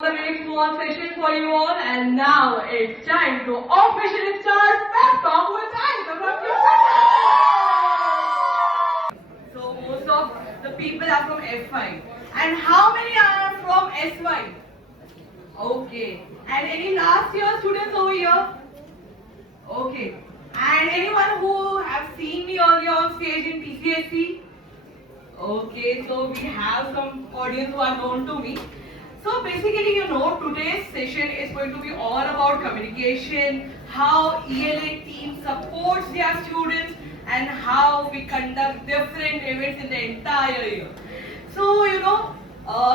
The very small session for you all, and now it's time to officially start Pep Talk with Aisha from your. So most of the people are from F5, and how many are from S5? Okay, and any last year students over here? Okay, and anyone who have seen me earlier on stage in PCSC? Okay, so we have some audience who are known to me. So basically, today's session is going to be all about communication, how ELA team supports their students, and how we conduct different events in the entire year. So,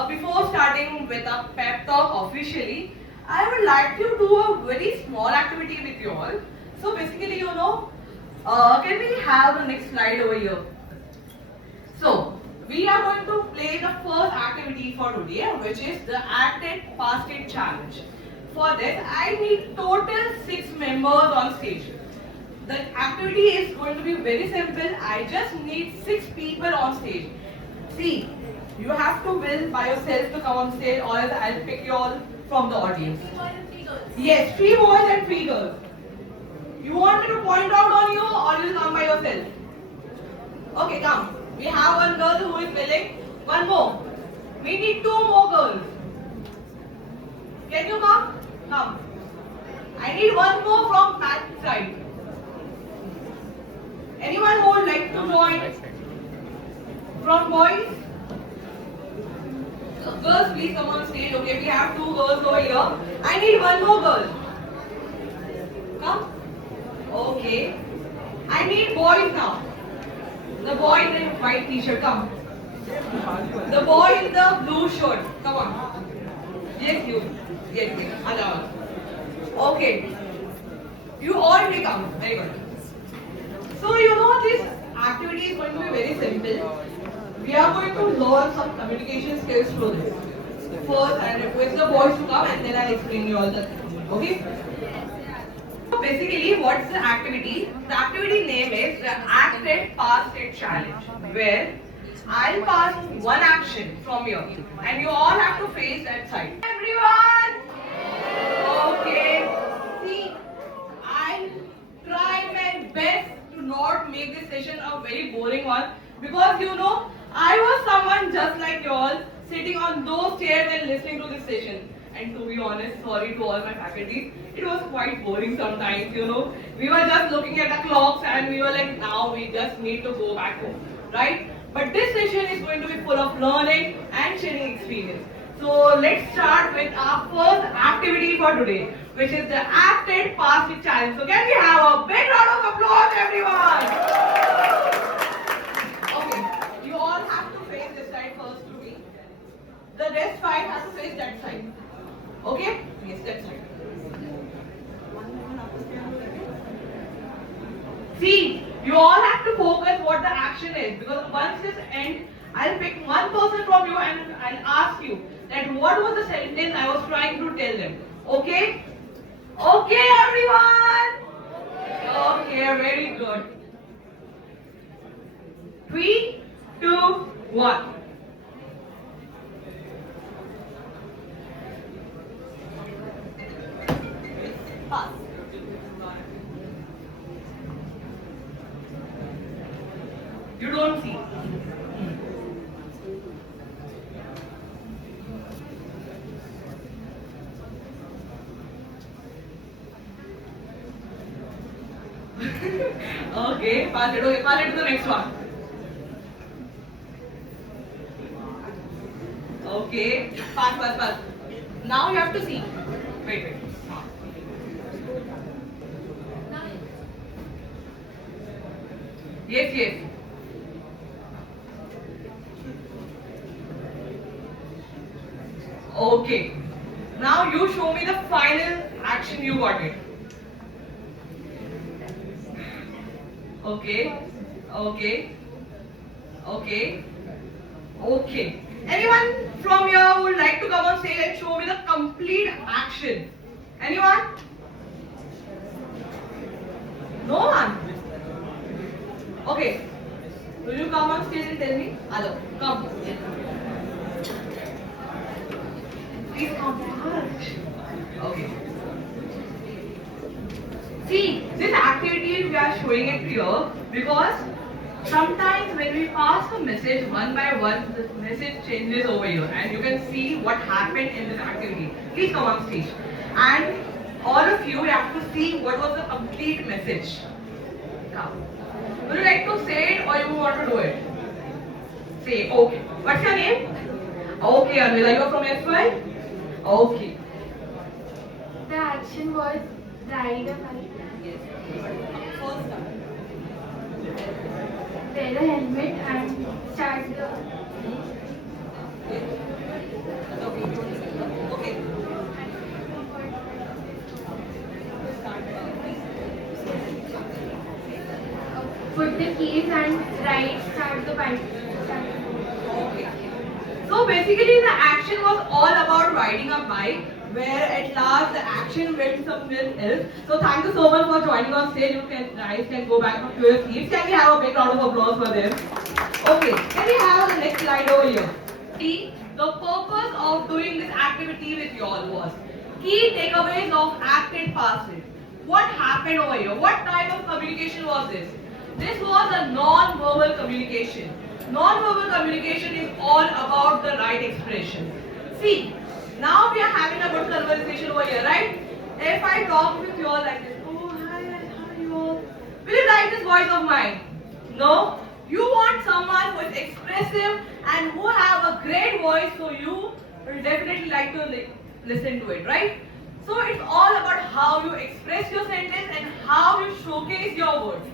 before starting with a pep talk officially, I would like to do a very small activity with you all. So basically, can we have the next slide over here? So, we are going to play the first activity for today, which is the Act It, Past It challenge. For this, I need total 6 members on stage. The activity is going to be very simple. I just need 6 people on stage. See, you have to will by yourself to come on stage, or else I'll pick you all from the audience. 3 boys and 3 girls. Yes, 3 boys and 3 girls. You want me to point out on you, or you'll come by yourself? Okay, come. We have one girl who is willing. One more. We need 2 more girls. Can you come? Come. I need one more from that side. Anyone who would like to join? From boys? Girls, please come on stage. Okay, we have 2 girls over here. I need one more girl. Come. Okay. I need boys now. The boy in the white t-shirt, come. The boy in the blue shirt, come on. Yes, you. Yes, yes. Hello. Okay. You all may come. Very good. So, this activity is going to be very simple. We are going to learn some communication skills through this. First, I request the boys to come, and then I'll explain you all the things. Okay? Basically, what's the activity? The activity name is the Act It, Past It challenge, where I'll pass one action from here, and you all have to face that side. Everyone! Okay. See, I'll try my best to not make this session a very boring one, because I was someone just like you all, sitting on those chairs and listening to this session. And to be honest, sorry to all my faculties, it was quite boring sometimes, We were just looking at the clocks and we were like, now we just need to go back home, right? But this session is going to be full of learning and sharing experience. So let's start with our first activity for today, which is the Act It, Past It challenge. So can we have a big round of applause, everyone? Okay, you all have to face this side first to me. The rest 5 have to face that side. Okay? Yes, that's right. See, you all have to focus what the action is, because once this ends, I'll pick one person from you and I'll ask you that what was the sentence I was trying to tell them. Okay? Okay, everyone? Okay, very good. 3, 2, 1. Pass. You don't see. Okay, pass it. Okay, pass it to the next one. Okay, pass. Now you have to see. Wait. Yes. Okay. Now you show me the final action you got it. Okay. Anyone from here would like to come on stage and show me the complete action? Anyone? No one? Okay. Will you come on stage and tell me? Hello, come. Please come fast. Okay. See, this activity we are showing it here because sometimes when we pass a message one by one, the message changes over here and you can see what happened in this activity. Please come on stage. And all of you have to see what was the complete message. Come. Would you like to say it or you want to do it? Say, okay. What's your name? Okay, Anvila, you are from FY? Okay. The action was ride a bike, wear a helmet and start the Okay. put the keys and ride start the bike. Okay. So basically the action was all about riding a bike where at last the action went somewhere else. So thank you so much for joining on stage. You guys can go back to your seats. Can we have a big round of applause for them? Okay. Can we have the next slide over here? See, the purpose of doing this activity with you all was key takeaways of acted past it. What happened over here? What type of communication was this? This was a non-verbal communication. Non-verbal communication is all about the right expression. See, now we are having a good conversation over here, right? If I talk with you all like this, oh hi, how are you all? Will you like this voice of mine? No? You want someone who is expressive and who have a great voice, so you will definitely like to listen to it, right? So it's all about how you express your sentence and how you showcase your words.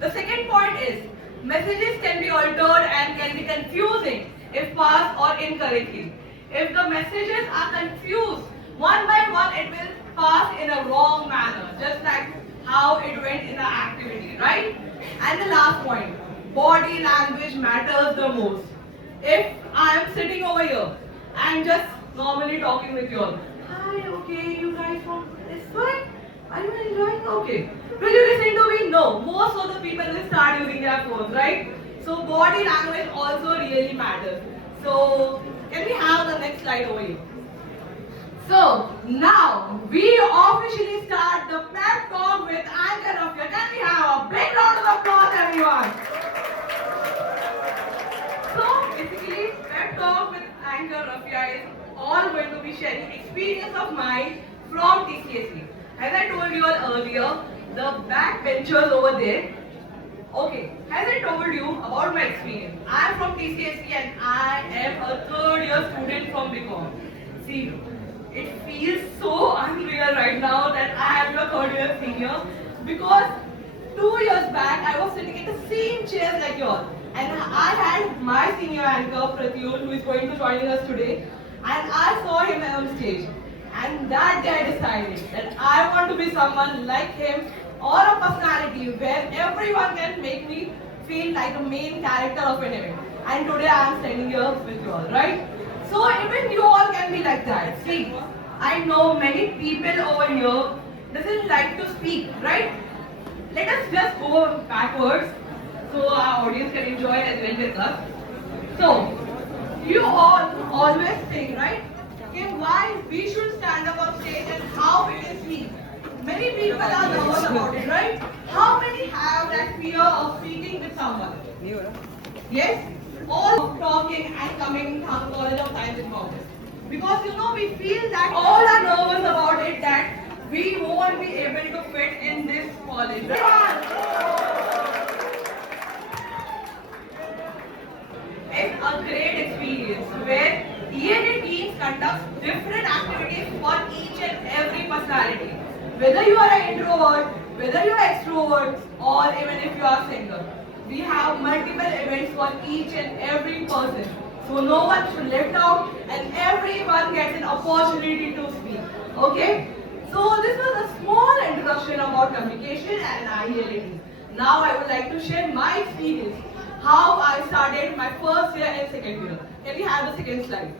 The second point is messages can be altered and can be confusing if passed or incorrectly. If the messages are confused, one by one it will pass in a wrong manner, just like how it went in the activity, right? And the last point, body language matters the most. If I am sitting over here and just normally talking with you all, hi, okay, you guys from this one? Are you enjoying? Okay. Will you listen to me? No. Most of the people will start using their phones, right? So body language also really matters. So can we have the next slide over here? So now we officially start the pep talk with Anchor of your. Can we have a big round of applause, everyone? So basically, pep talk with Anchor Rafia is all going to be sharing experience of mine from TCSE. As I told you all earlier, the backbenchers over there. Okay, as I told you about my experience, I am from TCSE and I am a third year student from BCom. See, it feels so unreal right now that I am your third year senior because 2 years back I was sitting in the same chairs like you all, and I had my senior anchor Pratyul, who is going to join us today, and I saw him on stage. And that day I decided that I want to be someone like him, or a personality where everyone can make me feel like the main character of an event. And today I am standing here with you all, right? So even you all can be like that. See, I know many people over here doesn't like to speak, right? Let us just go backwards so our audience can enjoy as well with us. So, you all always think, right? Okay, why we should stand up on stage and how we can speak. Many people are nervous about it, right? How many have that fear of speaking with someone? Yes? All of talking and coming to College of Science and Commerce. Because we feel that all are nervous about it, that we won't be able to fit in this college. It's a great experience where ENA teams conduct different activities for each and every personality. Whether you are an introvert, whether you are extrovert, or even if you are single. We have multiple events for each and every person. So no one should left out and everyone gets an opportunity to speak. Okay? So this was a small introduction about communication and IELTS. Now I would like to share my experience, how I started my first year and second year. Can we have the second slide?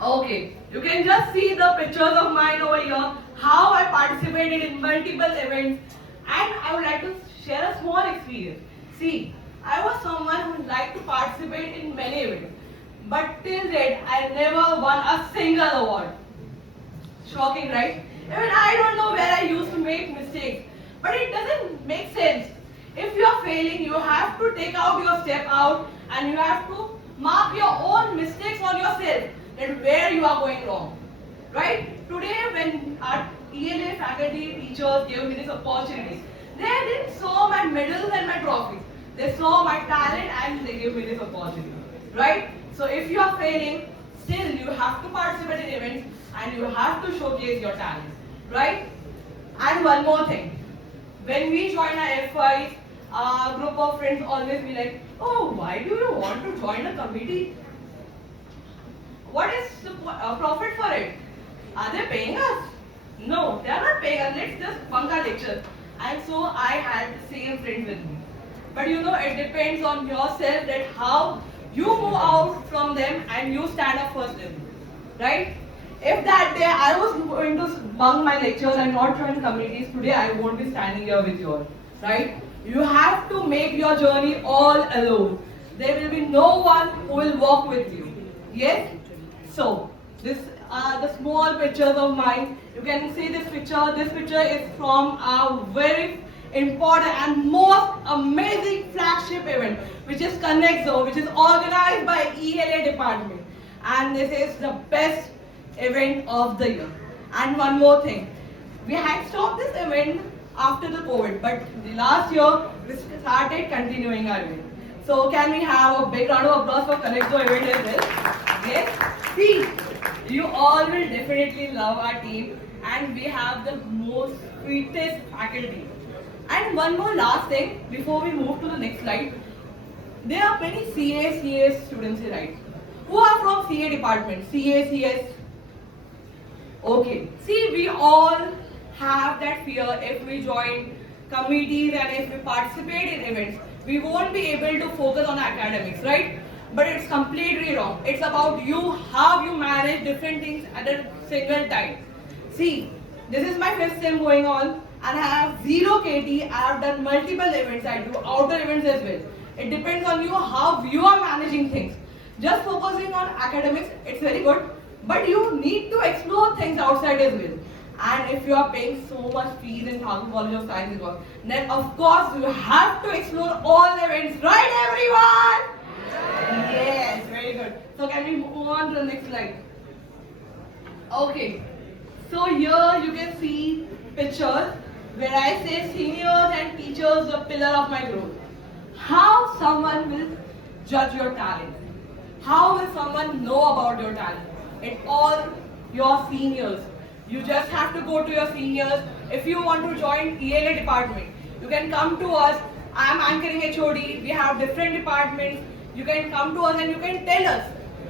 Okay, you can just see the pictures of mine over here, how I participated in multiple events, and I would like to share a small experience. See, I was someone who liked to participate in many events. But till date, I never won a single award. Shocking, right? Even I don't know where I used to make mistakes. But it doesn't make sense. If you are failing, you have to take out your step out and you have to mark your own mistakes on yourself that where you are going wrong. Right? Today when our ELA faculty teachers gave me this opportunity, they didn't saw my medals and my trophies. They saw my talent and they gave me this opportunity. Right? So if you are failing, still you have to participate in events and you have to showcase your talent. Right? And one more thing. When we join our FIs, our group of friends always be like, oh, why do you want to join a committee? What is the profit for it? Are they paying us? No, they are not paying us. Let's just bunk our lectures. And so I had the same friends with me. But you know, it depends on yourself that how you move out from them and you stand up first them. Right? If that day I was going to bunk my lectures and not join communities, today I won't be standing here with you all. Right? You have to make your journey all alone. There will be no one who will walk with you. Yes? So, this are the small pictures of mine. You can see this picture. This picture is from our very important and most amazing flagship event, which is Connexo, which is organized by ELA department. And this is the best event of the year. And one more thing, we had stopped this event after the COVID, but the last year we started continuing our event. So can we have a big round of applause for Connexo event as well? Yes? See, you all will definitely love our team and we have the most sweetest faculty. And one more last thing before we move to the next slide. There are many CA students here, right? Who are from CA department? CS. Okay. See, we all have that fear if we join committees and if we participate in events. We won't be able to focus on academics, right? But it's completely wrong. It's about you, how you manage different things at a single time. See, this is my fifth sem going on and I have 0 KT. I have done multiple events. I do outdoor events as well. It depends on you how you are managing things. Just focusing on academics, it's very good. But you need to explore things outside as well. And if you are paying so much fees in Thakur College of Science, then of course you have to explore all the events, right everyone? Yes, very good. So can we move on to the next slide? Okay. So here you can see pictures where I say seniors and teachers the pillar of my growth. How someone will judge your talent? How will someone know about your talent? It's all your seniors. You just have to go to your seniors. If you want to join ELA department, you can come to us. I am anchoring HOD. We have different departments. You can come to us and you can tell us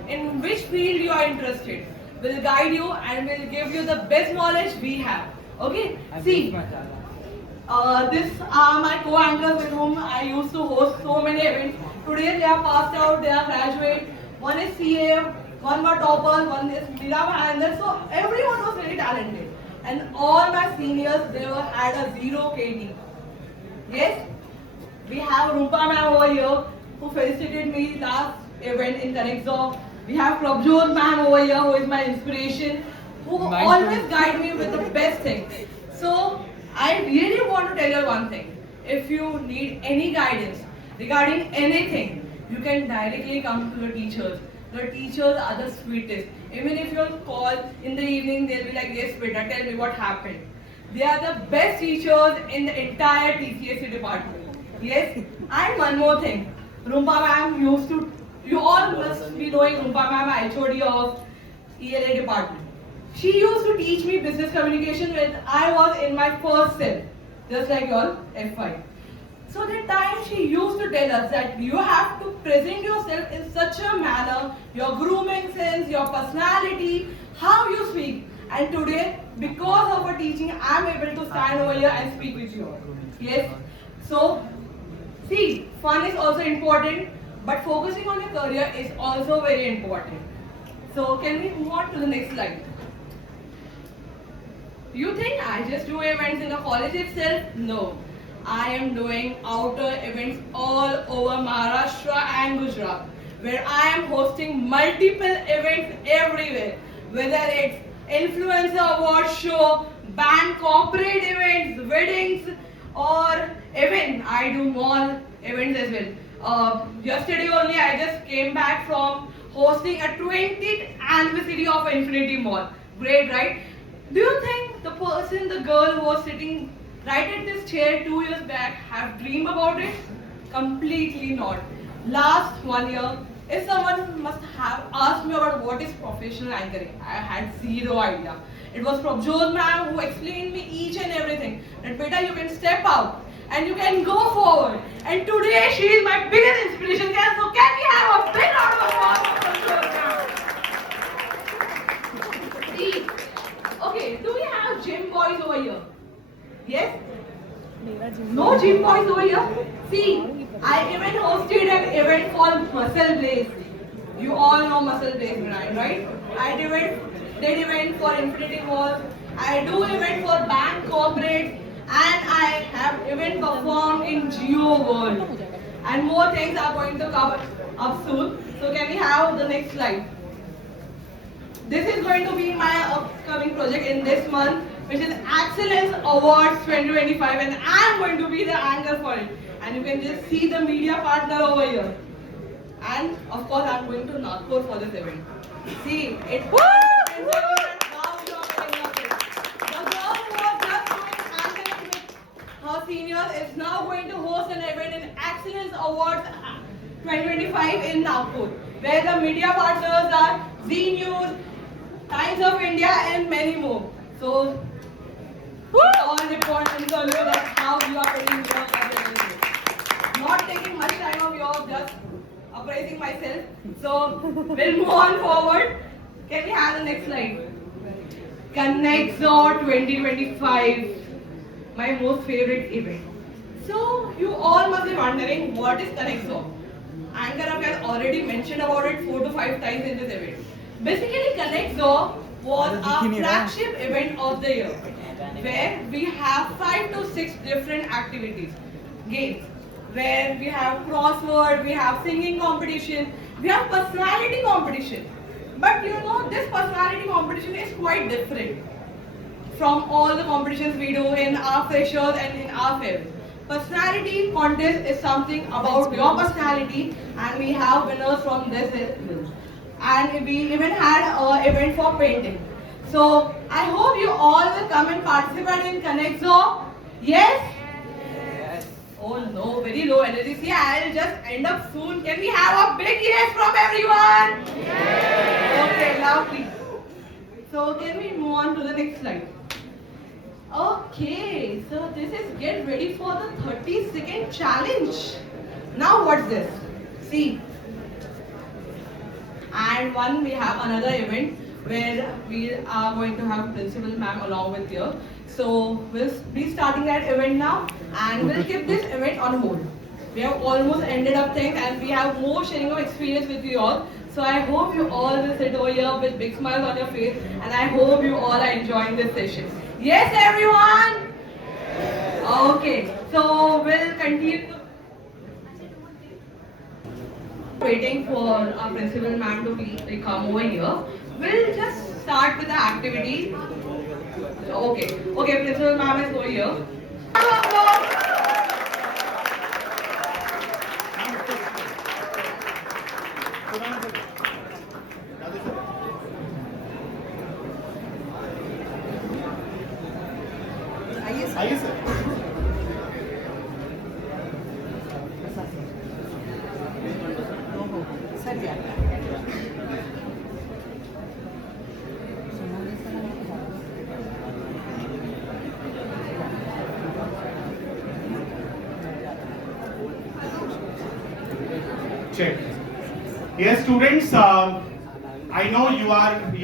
in which field you are interested. We'll guide you and we'll give you the best knowledge we have. Okay? See, these are my co-anchors with whom I used to host so many events. Today they are passed out, they are graduate. One is CA, one were toppers, one is Mira Mahander. So everyone was very talented. And all my seniors, they were had a 0 KT. Yes? We have Rumpa ma'am over here who felicitated me last event in Connexo. We have Prabjot ma'am over here who is my inspiration, who always guide me with the best things. So I really want to tell you one thing. If you need any guidance regarding anything, you can directly come to the teachers. The teachers are the sweetest. Even if you call in the evening, they'll be like, yes, beta, tell me what happened. They are the best teachers in the entire TCSE department. Yes? And one more thing. Rumpa ma'am used to, you all must be knowing Rumpa ma'am, HOD of ELA department. She used to teach me business communication when I was in my first sem, just like your F5. So that time she used to tell us that you have to present yourself in such a manner, your grooming sense, your personality, how you speak. And today, because of her teaching, I am able to stand over here and speak with you. Yes? So, see, fun is also important, but focusing on your career is also very important. So, can we move on to the next slide? You think I just do events in the college itself? No. I am doing outdoor events all over Maharashtra and Gujarat. where I am hosting multiple events everywhere, whether it's influencer award show, band corporate events, weddings, or even I do mall events as well. Yesterday only I just came back from hosting a 20th anniversary of Infinity Mall. Great, right? Do you think the person, the girl who was sitting right at this chair 2 years back have dreamed about it? Completely not. Last 1 year, if someone must have asked me about what is professional anchoring, I had zero idea. It was from Jose ma'am who explained me each and everything. That beta, you can step out and you can go forward. And today she is my biggest inspiration. So can we have a big round of applause for Jose ma'am? See, okay, do we have gym boys over here? Yes? No gym boys over here? See, I even hosted an event called Muscle Blaze. You all know Muscle Blaze, right? I did event for Infinity Mall. I do event for bank corporate, and I have even performed in Geo World. And more things are going to come up soon. So can we have the next slide? This is going to be my upcoming project in this month, which is Excellence Awards 2025, and I'm going to be the anchor for it. And you can just see the media partner over here. And of course, I'm going to Nagpur for this event. See, it's now you are getting up it. The girl who was just doing anchoring with her seniors is now going to host an event in Excellence Awards 2025 in Nagpur, where the media partners are Z News, Times of India, and many more. So, all important to know that how you are getting your appraisal. Not taking much time of yours, just appraising myself. So, we'll move on forward. Can we have the next slide? ConnectZone 2025, my most favorite event. So, you all must be wondering what is ConnectZone. Ankaram has already mentioned about it 4 to 5 times in this event. Basically, ConnectZone was our flagship event of the year, where we have 5 to 6 different activities, games, where we have crossword, we have singing competition, we have personality competition. But you know, this personality competition is quite different from all the competitions we do in our freshers and in our fairs. Personality contest is something about your personality, and we have winners from this as well. And we even had an event for painting. So I hope you all will come and participate in ConnectZone. Yes? Oh no, very low energy. See, I'll just end up soon. Can we have a big yes from everyone? Yes. Okay, lovely. So can we move on to the next slide? Okay, so this is get ready for the 30-second challenge. Now what's this? See. And we have another event where we are going to have Principal Ma'am along with you. So we'll be starting that event now, and we'll keep this event on hold. We have almost ended up things, and we have more sharing of experience with you all. So I hope you all will sit over here with big smiles on your face, and I hope you all are enjoying this session. Yes, everyone? Okay, so we'll continue. Waiting for our Principal Ma'am to come over here. We'll just start with the activity. Okay, Principal Ma'am is over here. आइए sir. Check. Yes, students. I know you have.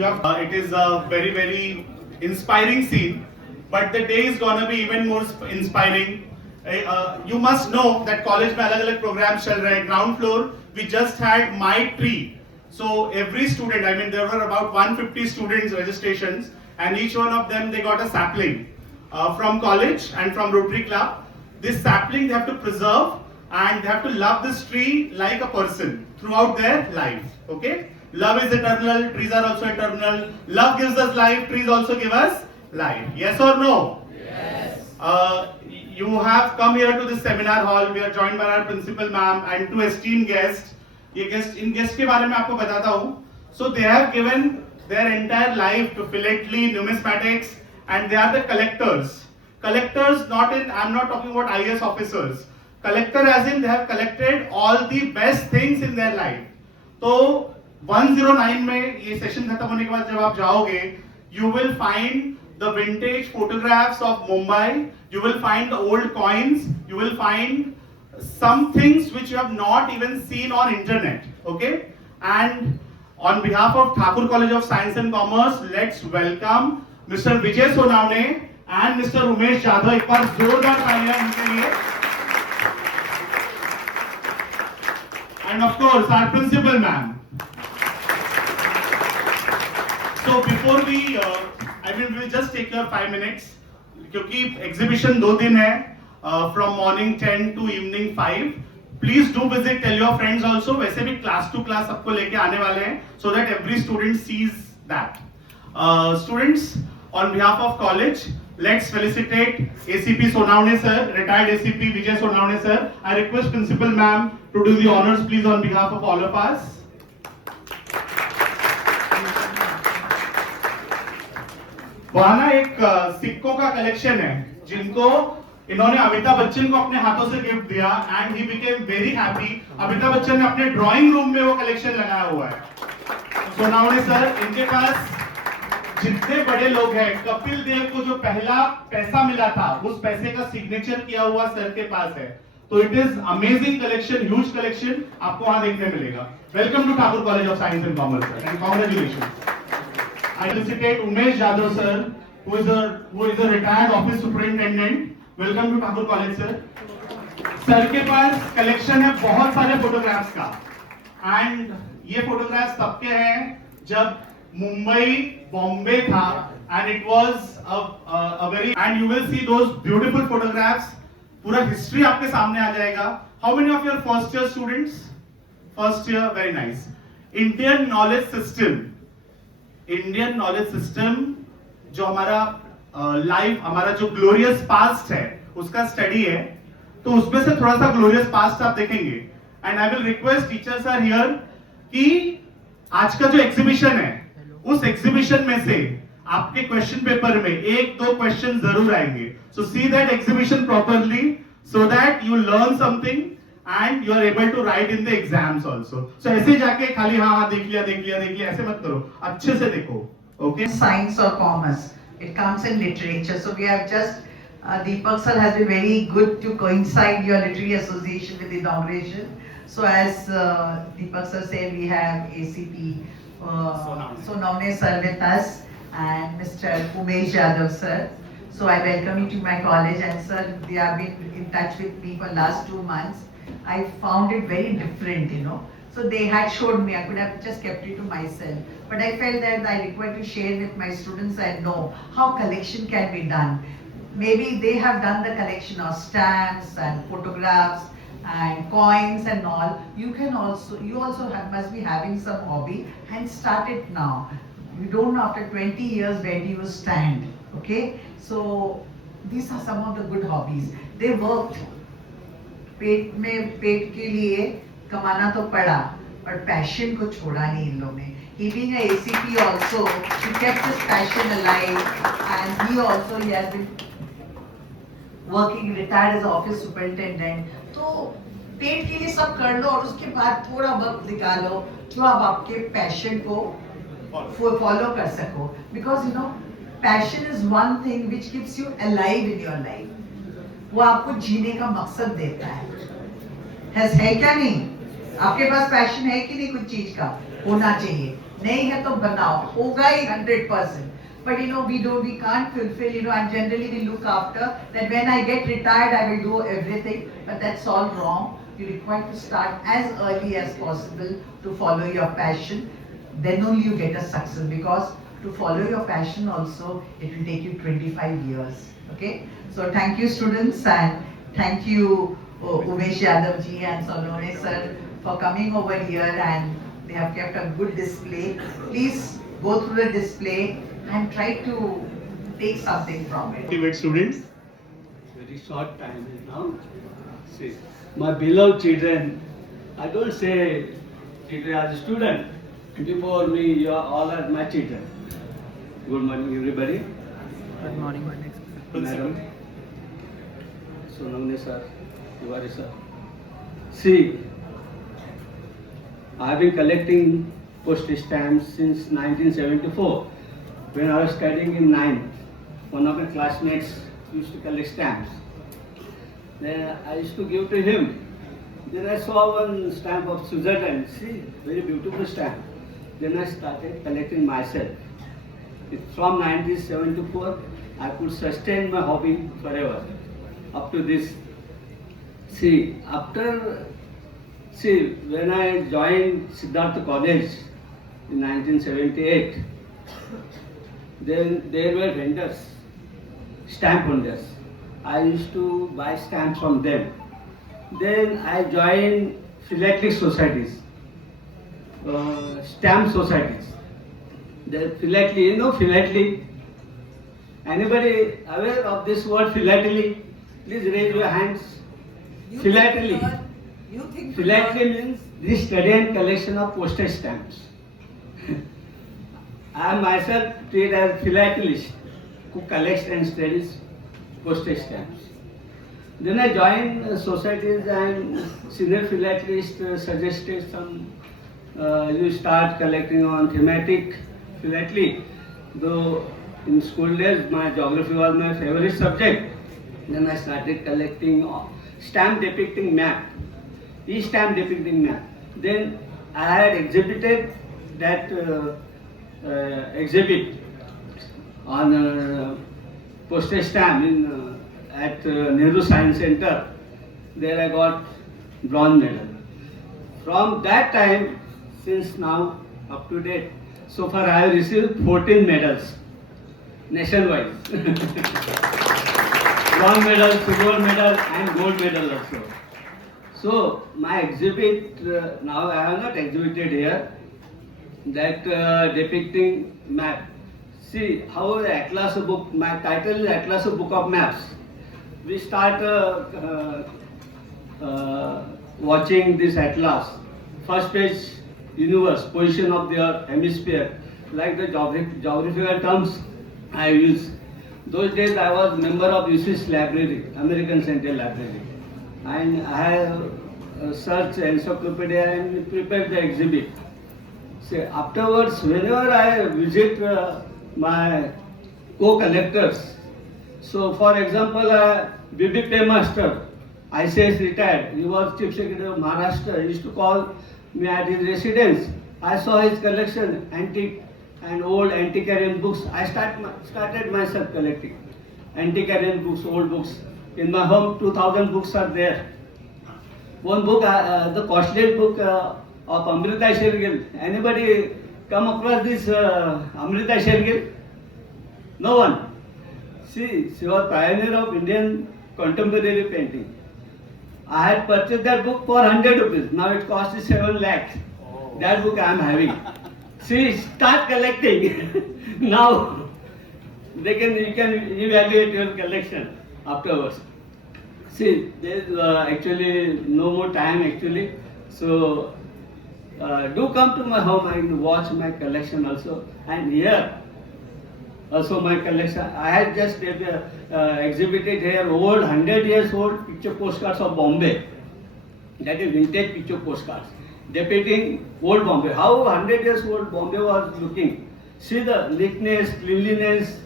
It is a very, very inspiring scene, but the day is gonna be even more inspiring. You must know that college में अलग-अलग programs चल रहे हैं. Ground floor, we just had My Tree. So every student, I mean, there were about 150 students registrations, and each one of them they got a sapling from college and from Rotary Club. This sapling they have to preserve and they have to love this tree like a person throughout their life. Okay? Love is eternal, trees are also eternal. Love gives us life, trees also give us life. Yes or no? You have come here to this seminar hall. We are joined by our principal ma'am and two esteemed guests. In guest के बारे में आपको बताता हूँ. So they have given their entire life to philately, numismatics, and they are the collectors. Collectors, not in, I'm not talking about IAS officers. Collector as in they have collected all the best things in their life. तो 109 में ये session खत्म होने के बाद जब आप जाओगे, you will find the vintage photographs of Mumbai, you will find the old coins, you will find some things which you have not even seen on internet. Okay? And on behalf of Thakur College of Science and Commerce, let's welcome Mr. Vijay Sonawne and Mr. Umesh Jadhav. एक बार जोरदार तालियां उनके लिए. And of course, our principal ma'am. So before we, we'll just take your 5 minutes क्योंकि exhibition 2 दिन है, from morning 10 to evening 5. Please do visit, tell your friends also. वैसे भी class to class सबको लेके आने वाले हैं, so that every student sees that. Students, on behalf of college, let's felicitate ACP Sonawne sir, retired ACP Vijay Sonawne sir. I request principal ma'am to do the honors, please, on behalf of all of us. वहाँ ना एक सिक्कों का collection है जिनको इन्होंने अमिताभ बच्चन को अपने हाथों से गिफ्ट दिया and he became very happy. Amitabh Bachchan ने अपने ड्राइंग रूम में वो कलेक्शन लगाया हुआ है. सोनावणे सर, इनके पास जितने बड़े लोग हैं, कपिल देव को जो पहला पैसा मिला था उस पैसे का सिग्नेचर किया हुआ सर के पास है. तो it is amazing collection, huge collection आपको वहां देखने मिलेगा. Welcome to Thakur college of science and commerce sir and congratulations. I felicitate Umesh Jadhav sir, who is a retired office superintendent. Welcome to Thakur College sir. Sir के पास collection है बहुत सारे photographs का, and ये फोटोग्राफ्स तब के हैं जब मुंबई बॉम्बे था, and it was a very, and you will see those beautiful photographs. पूरा हिस्ट्री आपके सामने आ जाएगा. How many of your first year students? First year, very nice. Indian knowledge system, Indian knowledge system जो हमारा लाइफ, हमारा जो glorious past है उसका स्टडी है. तो उसमें से थोड़ा सा ग्लोरियस पास्ट आप देखेंगे. And I will request teachers are here कि आज का जो एग्जीबिशन है उस एग्जीबिशन में से आपके क्वेश्चन पेपर में 1-2 क्वेश्चन जरूर आएंगे. So see that exhibition properly so that you learn something and you are able to write in the exams also. So ऐसे जाके खाली हाँ देख लिया ऐसे मत करो, अच्छे से देखो. Okay? Science or commerce, it comes in literature. So we have just Deepak sir has been very good to coincide your literary association with the inauguration. So as Deepak sir said, we have ACP Sonawne sir with us and Mr. Umesh Jadhav sir. So I welcome you to my college, and sir, they have been in touch with me for last 2 months. I found it very different, you know. So they had showed me, I could have just kept it to myself. But I felt that I required to share with my students and know how collection can be done. Maybe they have done the collection of stamps and photographs and coins and all. You also must be having some hobby and start it now. You don't know after 20 years where do you stand, okay? So these are some of the good hobbies. They worked. पेट के लिए कमाना तो पड़ा, पर passion को छोड़ा नहीं इन लोगों ने. He being a ACP also, he kept his passion alive, and he has been working, retired as office superintendent. तो पेट के लिए सब कर लो और उसके बाद थोड़ा वक्त निकालो जो आप आपके पैशन को फॉलो कर सको. Because you know, passion is one thing which keeps you alive in your life. वो आपको जीने का मकसद देता है. है क्या नहीं? आपके पास पैशन है कि नहीं? कुछ चीज का होना चाहिए. नहीं है तो बनाओ, होगा ही 100%. But you know, we can't fulfill, you know, and generally we look after that when I get retired I will do everything, but that's all wrong. You require to start as early as possible to follow your passion. Then only you get a success, because to follow your passion also it will take you 25 years. Okay? So thank you students, and thank you Umesh Yadav ji and Salone sir for coming over here, and they have kept a good display. Please go through the display and try to take something from it. Motivate students. Very short time now. See, my beloved children, I don't say children as a student. Before me, you are all are my children. Good morning, everybody. Good morning. Madam, Sonamne sir, Tiwari sir. See, I have been collecting postage stamps since 1974. When I was studying in 9th, one of my classmates used to collect stamps. Then I used to give to him. Then I saw one stamp of Switzerland. See, very beautiful stamp. Then I started collecting myself. From 1974, I could sustain my hobby forever. Up to this. See, when I joined Siddhartha College in 1978, then there were vendors, stamp vendors. I used to buy stamps from them. Then I joined philatelic societies, stamp societies. The philately, you know philately? Anybody aware of this word philately? Please raise your hands. Philately. Philately means the study and collection of postage stamps. I am myself treated as philatelist who collects and studies postage stamps. Then I joined societies, and senior philatelist suggested you start collecting on thematic philately. Though in school days my geography was my favorite subject. Then I started collecting stamp depicting map, stamp depicting map. Then I had exhibited that exhibit on postage stamp at Nehru Science Center. There I got bronze medal. From that time, since now up to date, so far I have received 14 medals nationwide. Bronze medal, silver medal and gold medal also. So my exhibit, now I have not exhibited here, that depicting map. See how the Atlas book, my title is Atlas Book of Maps. We start watching this atlas. First page, universe, position of the hemisphere, like the geographical terms I use. Those days I was member of UC's library, American Central Library, and I have searched encyclopedia and prepared the exhibit. So afterwards, whenever I visit my co-collectors, so for example, B.B. Paymaster, ICS retired, he was Chief Secretary of Maharashtra, he used to call me at his residence. I saw his collection, antique and old antiquarian books. I started myself collecting antiquarian books, old books. In my home, 2,000 books are there. One book, the costliest book of Amrita Shergill. Anybody come across this Amrita Shergill? No one. See, she was pioneer of Indian contemporary painting. I had purchased that book for 100 rupees. Now it costs 7 lakhs. That book I am having. See, start collecting. Now you can evaluate your collection afterwards. See, there is actually no more time actually. So do come to my home and watch my collection also. And here also my collection. I had just exhibited here old 100 years old picture postcards of Bombay. That is vintage picture postcards depicting old Bombay. How 100 years old Bombay was looking. See the neatness, cleanliness.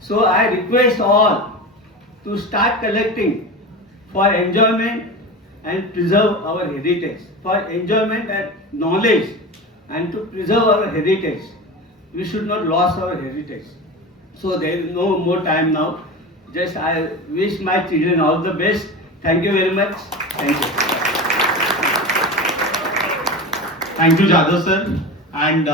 So I request all to start collecting for enjoyment and preserve our heritage. For enjoyment and knowledge and to preserve our heritage. We should not lose our heritage. So there is no more time now. Just I wish my children all the best. Thank you very much. Thank you. Thank you, Jadhav sir. And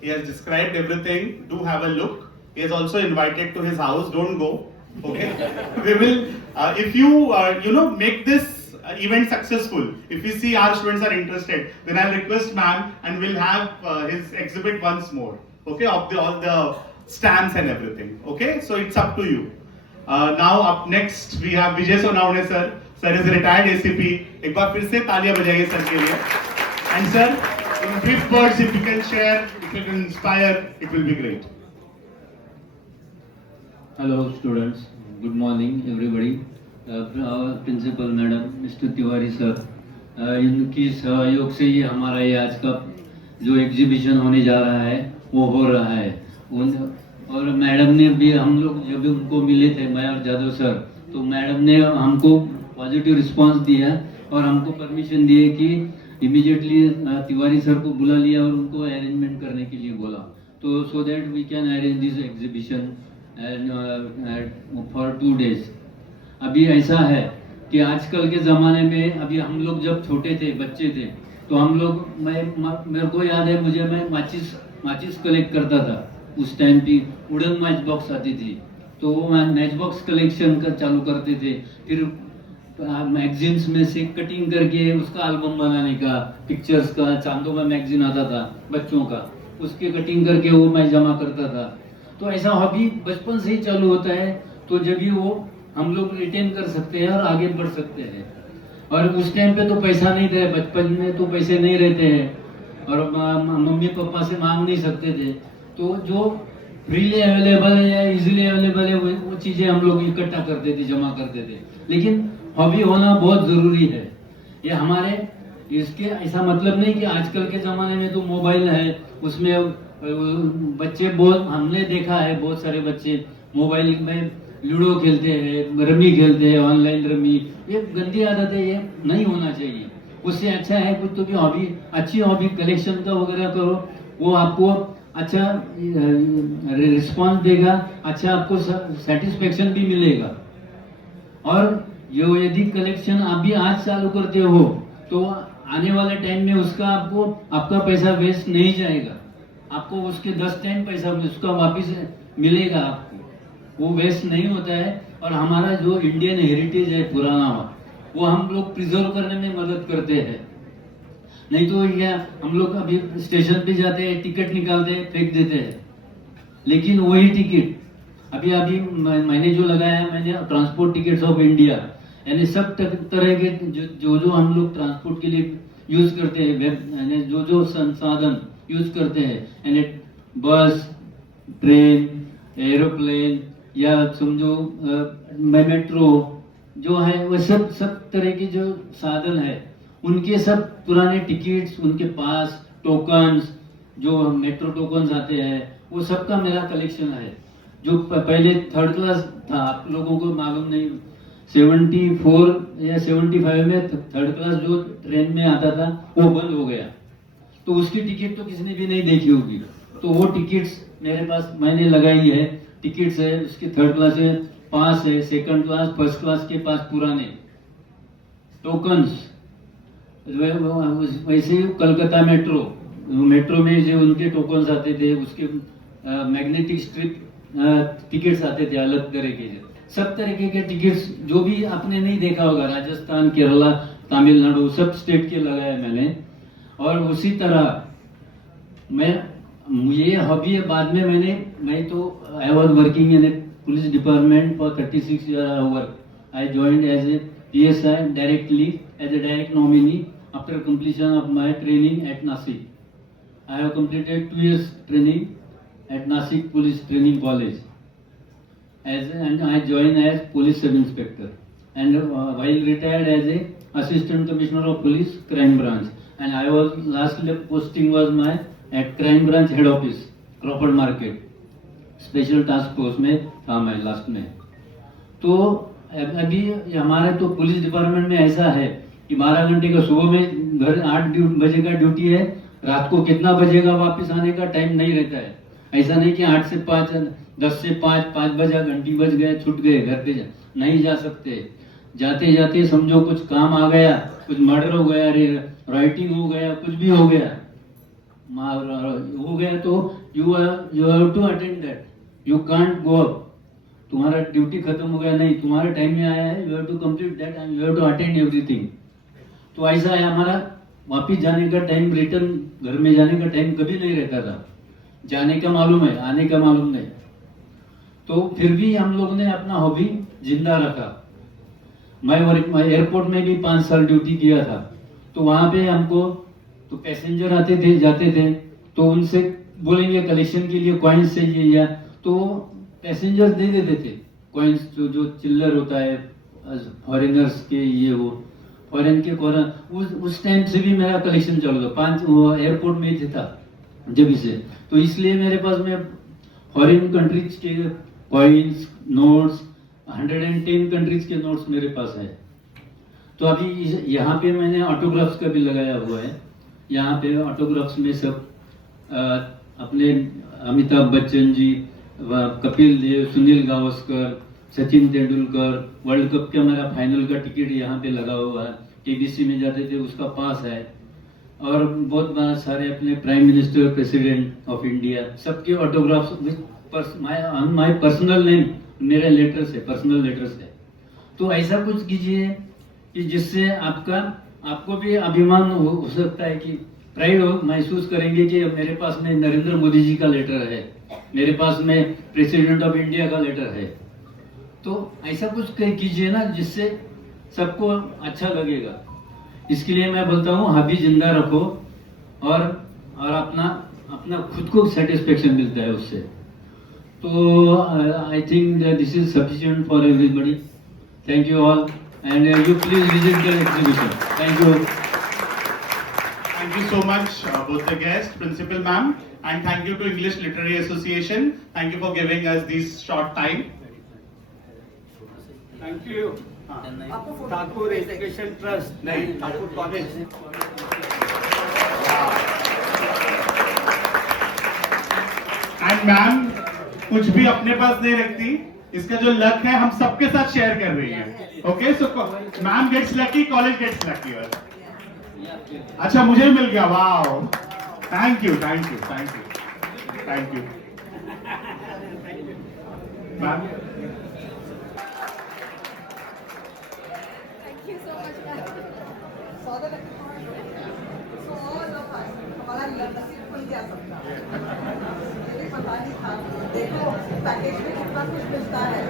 he has described everything. Do have a look. He has also invited to his house. Don't go. Okay, we will. If you make this event successful, if you see our students are interested, then I'll request ma'am and we'll have his exhibit once more. Okay, of all the stamps and everything. Okay, so it's up to you. Now up next we have Vijay Sonawne sir. Sir is a retired ACP. एक बार फिर से तालियां बजाइए sir के लिए. And sir, in brief words, if you can share, if you can inspire, it will be great. Hello students, good morning everybody. Our principal madam, Mr. Tiwari sir, इनकी सहयोग से ये हमारा ये आज का जो एग्जीबिशन होने जा रहा है वो हो रहा है. और मैडम ने भी, हम लोग जब उनको मिले थे, मैं और जादव सर, तो मैडम ने हमको पॉजिटिव रिस्पांस दिया और हमको परमिशन दिए कि इमीडिएटली तिवारी सर को बुला लिया और उनको अरेंजमेंट करने के लिए बोला, तो so that we can arrange this exhibition for 2 days. अभी ऐसा है कि आजकल के ज़माने में, अभी हम लोग जब छोटे थे, बच्चे थे, तो हम लोग, मेरे को याद है, मैं माचिस कलेक्ट करता था. उस टाइम पे वुडन मैच बॉक्स आती थी, तो वो मैच बॉक्स कलेक्शन का चालू करते थे. फिर मैगजीन्स में से कटिंग करके उसका एल्बम बनाने का, पिक्चर्स का, चांदो में मैगजीन आता था बच्चों का, उसके कटिंग करके वो मैं जमा करता था. तो ऐसा हॉबी बचपन से ही चालू होता है, तो जब भी वो हम लोग रिटेन कर सकते हैं और आगे बढ़ सकते हैं. और उस टाइम पे तो पैसा नहीं था, बचपन में तो पैसे नहीं रहते हैं और मम्मी पापा से मांग नहीं सकते थे, तो जो फ्रीली अवेलेबल है या इजीली अवेलेबल है वो चीज़ें हम लोग इकट्ठा करते थे, जमा करते थे. लेकिन हॉबी होना बहुत ज़रूरी है. ये हमारे, इसके ऐसा मतलब नहीं कि आजकल के ज़माने में तो मोबाइल है, उसमें बच्चे बहुत, हमने देखा है बहुत सारे बच्चे मोबाइल में लूडो खेलते हैं, रमी खेलते हैं, ऑनलाइन रमी. ये गंदी आदत है, ये नहीं होना चाहिए. उससे अच्छा है कुछ तो भी हॉबी, अच्छी हॉबी कलेक्शन का वगैरह करो, वो आपको अच्छा रिस्पॉन्स देगा, अच्छा आपको सेटिस्फेक्शन भी मिलेगा. और ये यदि कलेक्शन आप भी आज चालू करते हो तो आने वाले टाइम में उसका आपका पैसा वेस्ट नहीं जाएगा. आपको उसके 10 टाइम पैसा उसका वापस मिलेगा आपको, वो वेस्ट नहीं होता है. और हमारा जो इंडियन हेरिटेज है पुराना, वो हम लोग प्रिजर्व करने में मदद करते हैं. नहीं तो ये हम लोग अभी स्टेशन पे जाते हैं, टिकट निकालते हैं, फेंक देते हैं. लेकिन वही टिकट अभी मैंने जो लगाया है, मैंने ट्रांसपोर्ट टिकट्स ऑफ इंडिया, यानी सब तरह के जो हम लोग ट्रांसपोर्ट के लिए यूज करते हैं, यानी जो संसाधन यूज करते हैं, यानी बस, ट्रेन, एरोप्लेन या समझो मेट्रो जो है, वो सब तरह के जो साधन है, उनके सब पुराने टिकट्स, उनके पास टोकन्स, जो मेट्रो टोकन्स आते हैं, वो सबका मेरा कलेक्शन है. जो पहले 3rd क्लास था, आप लोगों को मालूम नहीं, 74 या 75 में 3rd क्लास जो ट्रेन में आता था वो बंद हो गया, तो उसकी टिकट तो किसी ने भी नहीं देखी होगी. तो वो टिकट्स मेरे पास मैंने लगाई है, टिकट्स है उसकी 3rd क्लास है, पास है, 2nd क्लास, 1st क्लास के पास पुराने टोकन्स. वैसे ही कलकत्ता मेट्रो में जो उनके टोकन्स आते थे, उसके मैग्नेटिक स्ट्रिप टिकट्स आते थे अलग तरह के, सब तरीके के टिकट्स जो भी आपने नहीं देखा होगा, राजस्थान, केरला, तमिलनाडु, सब स्टेट के लगाए मैंने. और उसी तरह ये हॉबी है. बाद में मैं तो I was working in a police department for 36 years work. I joined as a PSI directly as a direct nominee after completion of my training at Nasik. I have completed 2 years training at Nasik Police Training College, and I joined as Police Sub Inspector, and while retired as a Assistant Commissioner of Police Crime Branch, and I was last posting was my at Crime Branch Head Office, Crawford Market, Special Task Force में था मैं last में. तो अभी हमारे तो police department में ऐसा है कि 12 घंटे का सुबह में घर 8 बजे का ड्यूटी है, रात को कितना बजेगा वापस आने का टाइम नहीं रहता है. ऐसा नहीं कि 8 से 5, 10 से 5 बजा, घंटी बज गए, छूट गए, घर पे नहीं जा सकते. जाते जाते समझो कुछ काम आ गया, कुछ मर्डर हो गया, राइटिंग हो गया, कुछ भी हो गया तो you have to attend that, you can't go up. तुम्हारा ड्यूटी खत्म हो गया, नहीं तुम्हारे टाइम में आया है, you have to complete that and you have to attend everything. तो ऐसा है, हमारा वापिस जाने का टाइम, रिटर्न घर में जाने का टाइम कभी नहीं रहता था। जाने का मालूम है, आने का मालूम नहीं। तो फिर भी हम लोग ने अपना हॉबी जिंदा रखा। मैं एयरपोर्ट में भी 5 साल ड्यूटी किया था। तो वहाँ पे हमको तो पैसेंजर आते थे जाते थे, तो उनसे बोलेंगे कलेक्शन के लिए कॉइन्स चाहिए या, तो पैसेंजर दे देते थे कॉइन्स, जो चिल्लर होता है फॉरेनर्स के, ये वो फॉरेन के कॉर्नर। उस टाइम से भी मेरा कलेक्शन चालू था, 5 एयरपोर्ट में ही था जब से। तो इसलिए मेरे पास में फॉरेन कंट्रीज के कॉइन्स, नोट्स, 110 कंट्रीज के नोट्स मेरे पास है। तो अभी यहाँ पे मैंने ऑटोग्राफ्स का भी लगाया हुआ है। यहाँ पे ऑटोग्राफ्स में सब अपने अमिताभ बच्चन जी, कपिल देव, सुनील गावस्कर, सचिन तेंदुलकर, वर्ल्ड कप का मेरा फाइनल का टिकट यहाँ पे लगा हुआ है। केबीसी में जाते थे उसका पास है। और बहुत सारे अपने prime minister, president of India, सबके ऑटोग्राफ्स माय पर्सनल नेम, मेरे लेटर्स है, पर्सनल लेटर्स है। तो ऐसा कुछ कीजिए कि जिससे आपको भी अभिमान हो सकता है, कि प्राइड महसूस करेंगे कि मेरे पास में नरेंद्र मोदी जी का लेटर है, मेरे पास में प्रेसिडेंट ऑफ इंडिया का लेटर है। तो ऐसा कुछ कीजिए ना जिससे सबको अच्छा लगेगा। इसके लिए मैं बोलता हूँ हॉबी जिंदा रखो, और अपना खुद को सेटिस्फेक्शन मिलता है उससे। तो I think this is sufficient for everybody. Thank you all and you please visit the exhibition. Thank you. Thank you so much, both the guests, Principal Ma'am, and thank you to English Literary Association. Thank you for giving us this short time. Thank you Thakur education trust, नहीं Thakur college. And ma'am कुछ भी अपने पास नहीं रखती, इसका जो luck है हम सबके साथ शेयर कर रही है। Okay, so ma'am gets lucky, college gets lucky. अच्छा, मुझे मिल गया, wow, thank you thank you thank you thank you ma'am. हमारा नसीब खुल गया सबका, मुझे पता नहीं था। देखो पैकेज में कितना कुछ मिलता है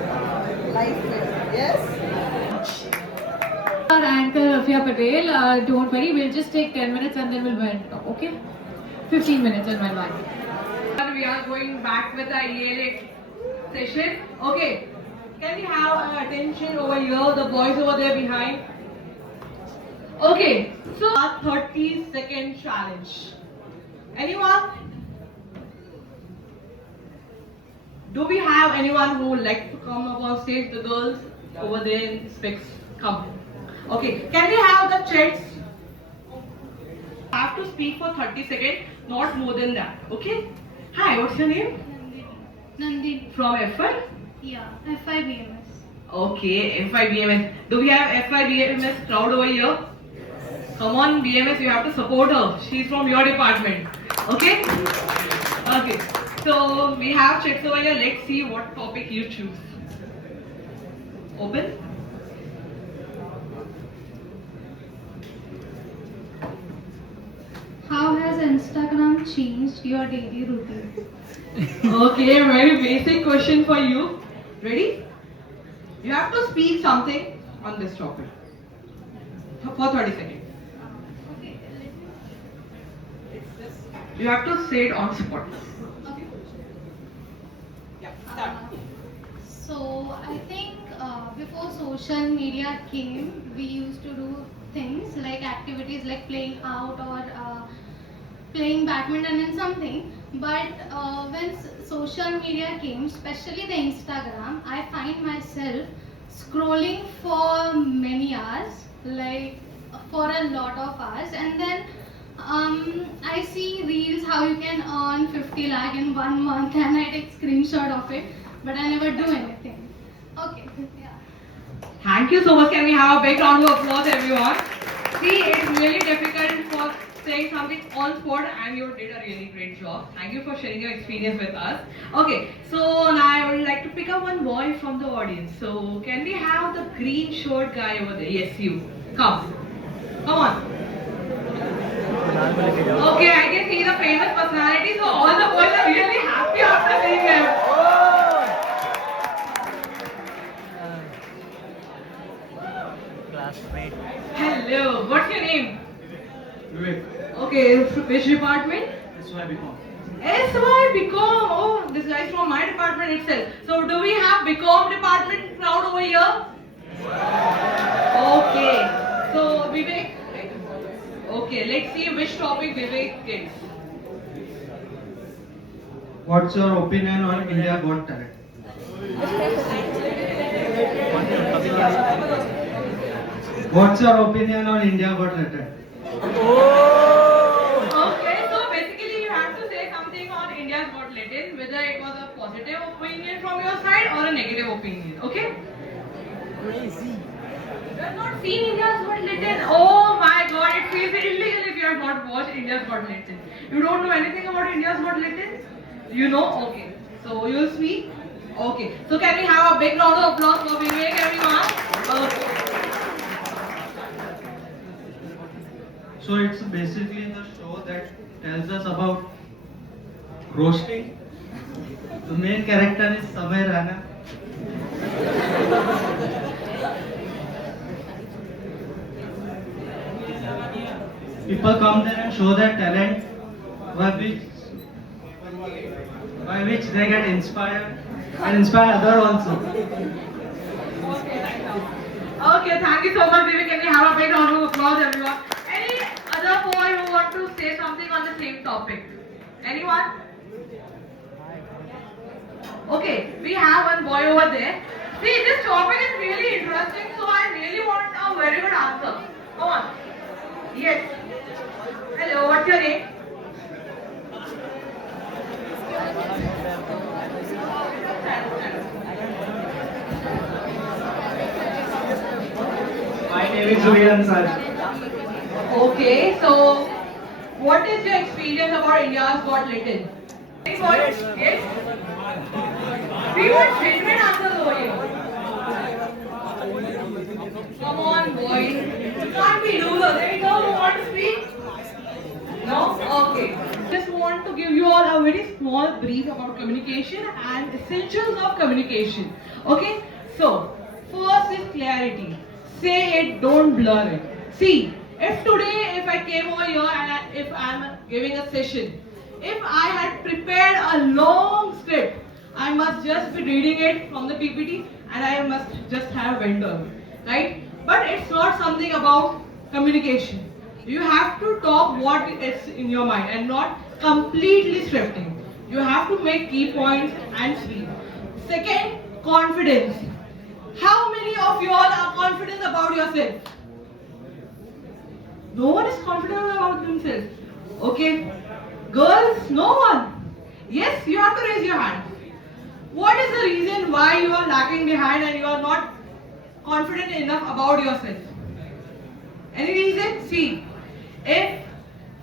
लाइफ में। Yes, Our anchor Rafia Patel, don't worry, we'll just take 10 minutes and then we'll wind up, okay? 15 minutes and we'll wind up. We are going back with our ELA session. Okay, can we have our attention over here, the boys over there behind? Okay, so our 30-second challenge. Anyone? Do we have anyone who would like to come up on stage? The girls over there in specs, come. Okay, can we have the chats? Have to speak for 30 seconds, not more than that. Okay? Hi, what's your name? Nandini. From FI? Yeah, FI BMS. Okay, FI BMS. Do we have FI BMS crowd over here? Come on, BMS, you have to support her. She's from your department. Okay? Okay. So we have checks over here. Let's see what topic you choose. Open. How has Instagram changed your daily routine? Okay, very basic question for you. Ready? You have to speak something on this topic for 30 seconds. Okay. You have to say it on spot. Okay. Yeah, start. So I think before social media came, we used to do things like activities like playing out or playing badminton and something. But when social media came, especially the Instagram, I find myself scrolling for many hours, like for a lot of hours, and then I see reels how you can earn 50 lakh in 1 month, and I take screenshot of it, but I never do anything. Okay, yeah. Thank you so much. Can we have a big round of applause, everyone? See, it's really difficult for saying something on spot, and you did a really great job. Thank you for sharing your experience with us. Okay, so now I would like to pick up one boy from the audience. So can we have the green shirt guy over there? Yes, you. Come. Come on. Okay, I can see the famous personality, so all the boys are really happy after seeing them. Classmate. Hello, what's your name? Vivek, Okay, which department? that's why I become. SY BCom. Oh, this guy is from my department itself. So do we have BCom department crowd over here? Okay. So Vivek. Okay, let's see which topic Vivek gets. What's your opinion on India Got Talent? What's your opinion on India Got Talent? Okay, so basically you have to say something on India's Got Talent, whether it was a positive opinion from your side or a negative opinion. Okay? Crazy. You have not seen India's Got Talent. Oh my God, it feels illegal if you have not watched India's Got Talent. You don't know anything about India's Got Talent? You know? Okay. So you'll speak. Okay. So can we have a big round of applause for Vivek, everyone? Okay. So it's basically the show that tells us about roasting. The main character is Samay Rana. People come there and show their talent, by which they get inspired and inspire others also. Okay, thank you so much, Vivek. Can we have a big round of applause, everyone? Any other boy who want to say something on the same topic? Anyone? Okay, we have one boy over there. See, this topic is really interesting, so I really want a very good answer. Come on. Yes. Hello, what's your name? My name is Zubair Ansari. Okay, so what is your experience about India's Got Talent? Any boys? Yes? We want genuine answers over here. Come on, boys. You can't be losers. Any girl who want to speak? No? Okay. Just want to give you all a very small brief about communication and essentials of communication. Okay? So, first is clarity. Say it, don't blur it. See, if today, if I came over here and if I'm giving a session, if I had prepared a long script, I must just be reading it from the PPT and I must just have vendor, right? But it's not something about communication. You have to talk what is in your mind and not completely scripting. You have to make key points and speak. Second, confidence. How many of you all are confident about yourself? No one is confident about themselves. Okay. Girls, no one. Yes, you have to raise your hand. What is the reason why you are lagging behind and you are not confident enough about yourself? Any reason? See, if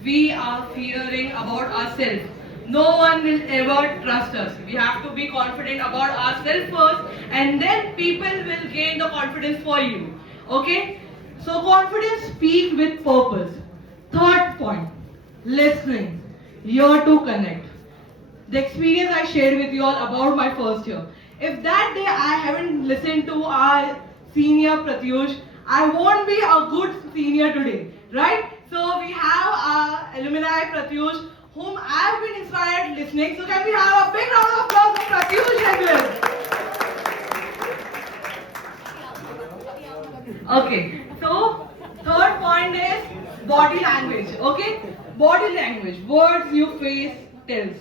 we are fearing about ourselves, no one will ever trust us. We have to be confident about ourselves first and then people will gain the confidence for you. Okay? So confidence, speak with purpose. Third point, listening. Here to connect. The experience I shared with you all about my first year. If that day I haven't listened to our senior Pratyush, I won't be a good senior today, right? So we have our alumni Pratyush, whom I've been inspired listening. So can we have a big round of applause for Pratyush as well? Okay, so third point is body language. Okay, body language, words you face tells.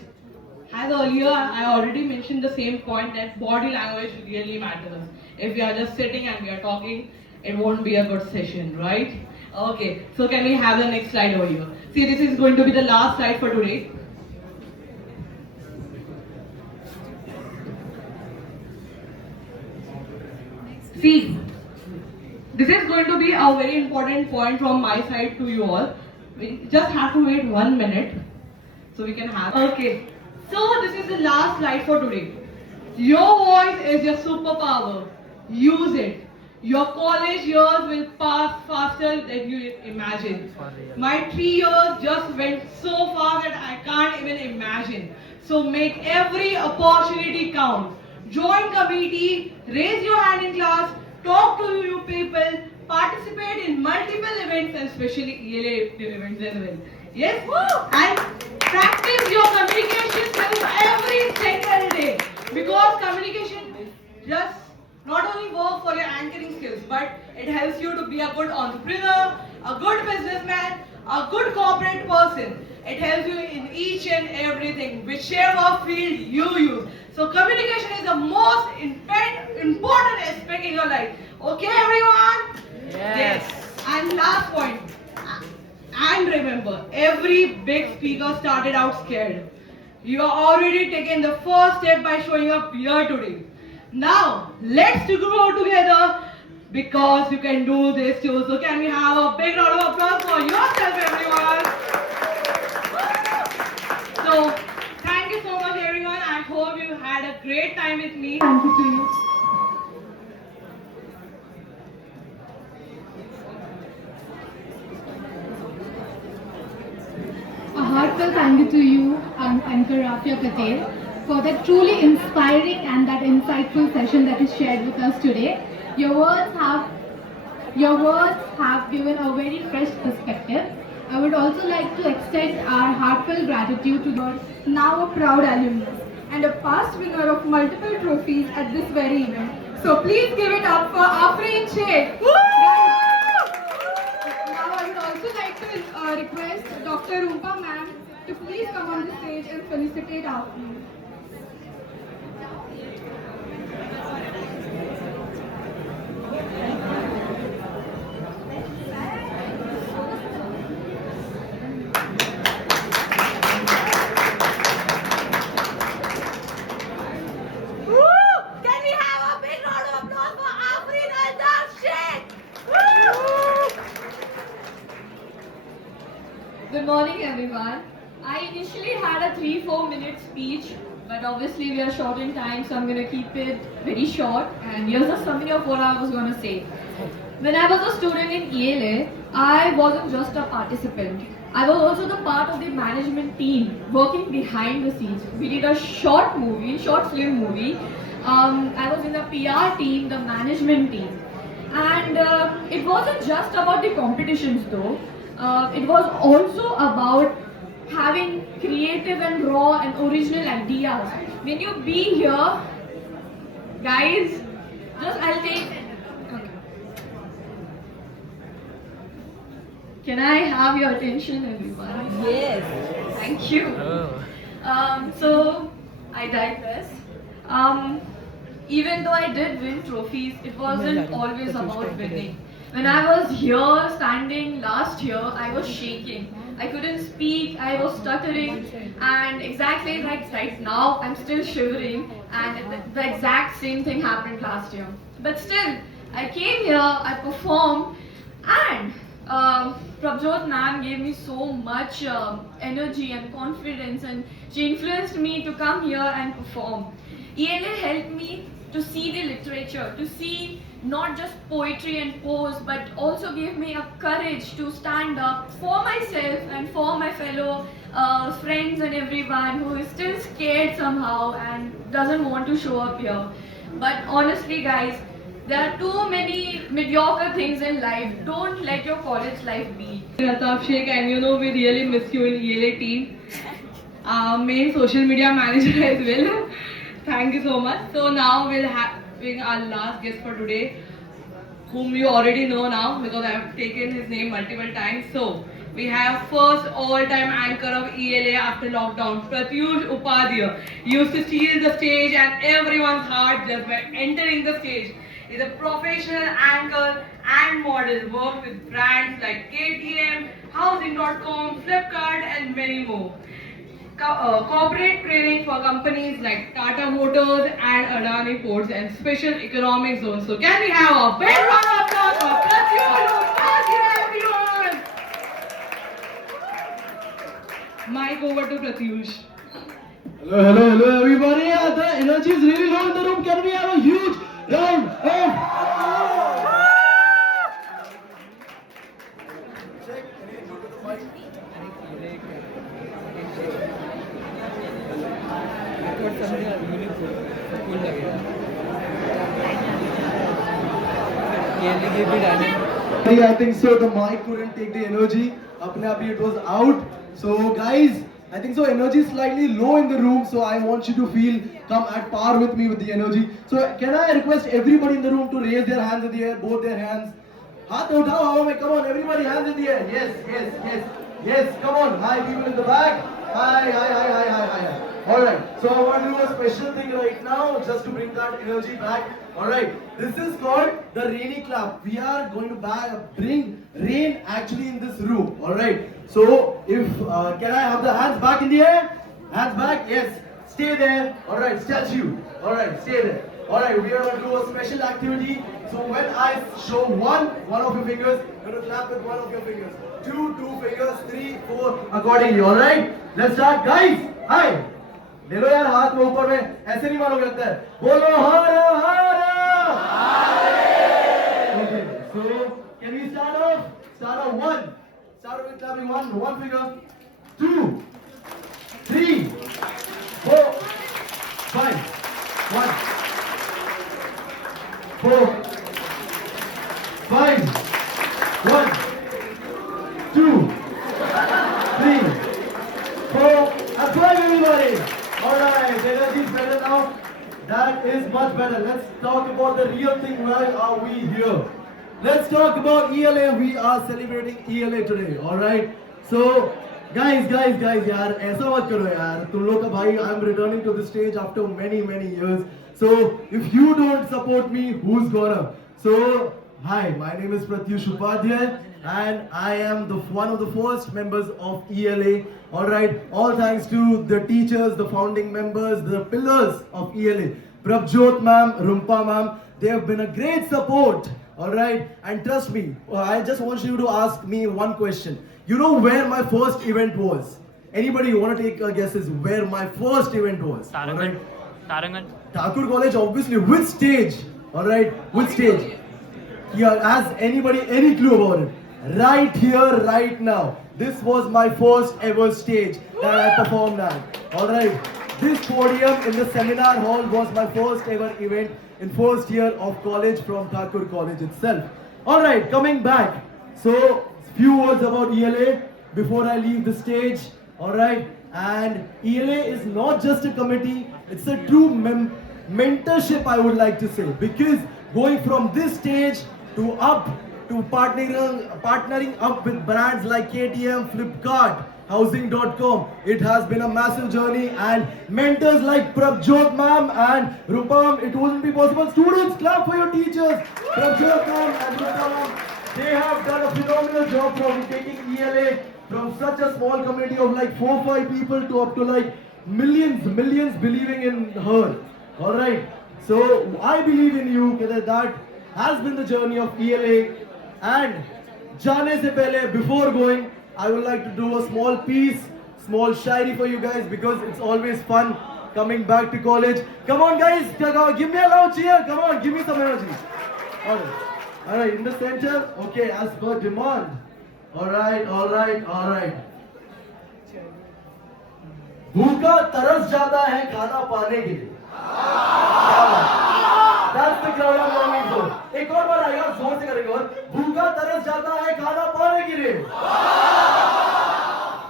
As earlier, I already mentioned the same point that body language really matters. If we are just sitting and we are talking, it won't be a good session, right? Okay, so can we have the next slide over here? See, this is going to be the last slide for today. See, this is going to be a very important point from my side to you all. We just have to wait 1 minute so we can have. Okay, so this is the last slide for today. Your voice is your superpower. Use it. Your college years will pass faster than you imagine. My 3 years just went so fast that I can't even imagine. So make every opportunity count. Join committee, raise your hand in class, talk to new people, participate in multiple events and especially ELA events as well. Yes? And practice your communication skills every single day. Because communication just not only work for your anchoring skills, but it helps you to be a good entrepreneur, a good businessman, a good corporate person. It helps you in each and everything, whichever field you use. So communication is the most important aspect in your life. Okay, everyone? Yes. And last point. And remember, every big speaker started out scared. You are already taking the first step by showing up here today. Now, let's grow together because you can do this too. So can we have a big round of applause for yourself, everyone? So, thank you so much, everyone. I hope you had a great time with me. Thank you to you. A heartfelt thank you to you, Anchor Rafia Patel, for that truly inspiring and that insightful session that you shared with us today. Your words have given a very fresh perspective. I would also like to extend our heartfelt gratitude to your now a proud alumnus and a past winner of multiple trophies at this very event. So please give it up for Afreen Sheikh. Now I would also like to request Dr. Rumpa ma'am to please come on the stage and felicitate Afreen. Can we have a big round of applause for Afreen Aldar Sheikh? Good morning, everyone. I initially had a 3-4 minute speech, but obviously we are short in time, so I'm going to keep it very short. And here's a summary of what I was going to say. When I was a student in ELA, I wasn't just a participant. I was also the part of the management team working behind the scenes. We did a short film movie. I was in the PR team, the management team. And it wasn't just about the competitions though. It was also about having creative and raw and original ideas. When you be here, guys, I'll take. Okay. Can I have your attention, everyone? Yes. Thank you. So I digress. Even though I did win trophies, it wasn't always about winning. When I was here standing last year, I was shaking. I couldn't speak, I was stuttering, and exactly like right now, I'm still shivering, and the exact same thing happened last year. But still, I came here, I performed, and Prabjot ma'am gave me so much energy and confidence, and she influenced me to come here and perform. ELA helped me to see the literature, to see not just poetry and prose, but also gave me a courage to stand up for myself and for my fellow friends and everyone who is still scared somehow and doesn't want to show up here. But honestly, guys, there are too many mediocre things in life. Don't let your college life be. Altaf Sheikh, and you know we really miss you in ELA team. Main social media manager as well. Thank you so much. So now we'll having our last guest for today, whom you already know now because I have taken his name multiple times. So we have first all-time anchor of ELA after lockdown, Pratyush Upadhyay. He used to steal the stage and everyone's heart just by entering the stage. He's a professional anchor and model, worked with brands like KTM, Housing.com, Flipkart and many more. Corporate training for companies like Tata Motors and Adani Ports and Special Economic Zones. So can we have a big round of applause for Pratyush Upadhyay, everyone? Mic over to Pratyush. Hello, everybody. Yeah, the energy is really low in the room. Can we have a huge round of I think so. The mic couldn't take the energy. Apne aap it was out. So guys, I think so. Energy is slightly low in the room. So I want you to come at par with me with the energy. So can I request everybody in the room to raise their hands in the air, both their hands. हाथ उठाओ हवा में, come on, everybody, hands in the air. Yes, come on. Hi, people in the back. Hi. All right. So I want to do a special thing right now, just to bring that energy back. All right. This is called the rainy clap. We are going to bring rain actually in this room. All right. So if can I have the hands back in the air? Hands back. Yes. Stay there. All right. Statue. All right. Stay there. All right. We are going to do a special activity. So when I show one of your fingers, you're going to clap with one of your fingers. Two fingers, 3, 4, accordingly. All right. Let's start, guys. Hi. ले लो यार हाथ में ऊपर में, ऐसे नहीं मारोगे लगता है. बोलो हर हर. Okay. So can we start off? Start off one. Start with clapping one finger. 2, 3, 4, 5. 1, 4, 5. 1, 2, 3, 4. Applaud everybody. Alright, energy is better now. That is much better. Let's talk about the real thing. Why are we here? Let's talk about ELA. We are celebrating ELA today. Alright. So, guys, यार ऐसा मत करो यार. तुम लोग का भाई, I'm returning to the stage after many years. So, if you don't support me, who's gonna? So, hi, my name is Pratyush Upadhyay and I am one of the first members of ELA. Alright, all thanks to the teachers, the founding members, the pillars of ELA. Prabjot ma'am, Rumpa ma'am, they have been a great support. Alright, and trust me, I just want you to ask me one question. You know where my first event was? Anybody want to take guesses where my first event was? Tarangan. Thakur College, obviously. Which stage? Alright, which stage? Yeah, has anybody any clue about it? Right here, right now. This was my first ever stage that I performed at. Alright, this podium in the seminar hall was my first ever event in first year of college from Thakur College itself. Alright, coming back. So, few words about ELA before I leave the stage. Alright, and ELA is not just a committee, it's a true mentorship, I would like to say, because going from this stage to partnering up with brands like KTM, Flipkart, Housing.com, it has been a massive journey, and mentors like Prabjot ma'am and Rupa ma'am, it wouldn't be possible. Students, clap for your teachers. Prabjot ma'am and Rupa ma'am, they have done a phenomenal job from taking ELA from such a small community of like 4-5 people to up to like millions believing in her. Alright, so I believe in you. That has been the journey of ELA. And jaane se pehle, before going, I would like to do a small piece, small shairi for you guys, because it's always fun coming back to college. Come on guys, give me a loud cheer. Come on, give me some energy. Alright, in the center. Okay, as per demand. Alright. भूखा तरस जाता है खाना पाने के लिए. That's the crowd I'm longing for. एक और बार आएगा, जोर से करेंगे और. भूखा तरस जाता है खाना पाने के लिए.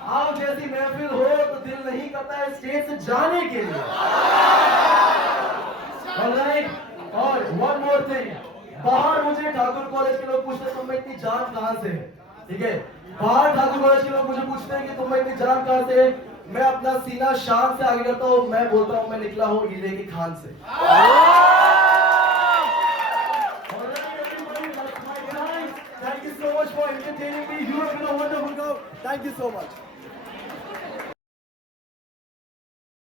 आओ जैसी महफिल हो तो दिल नहीं करता है स्टेज से जाने के लिए. Alright, और one more thing. बाहर मुझे ठाकुर कॉलेज के लोग पूछते हैं तुम में इतनी जान कहाँ से है, ठीक है? बाहर ठाकुर कॉलेज के लोग मुझे पूछते हैं कि तुम में इतनी जान कहाँ से है. मैं अपना सीना शान से आगे करता हूँ, मैं बोलता हूँ मैं निकला हूँ हीरे की खान से. Thank you so much for entertaining me. You have been a wonderful girl. Thank you so much.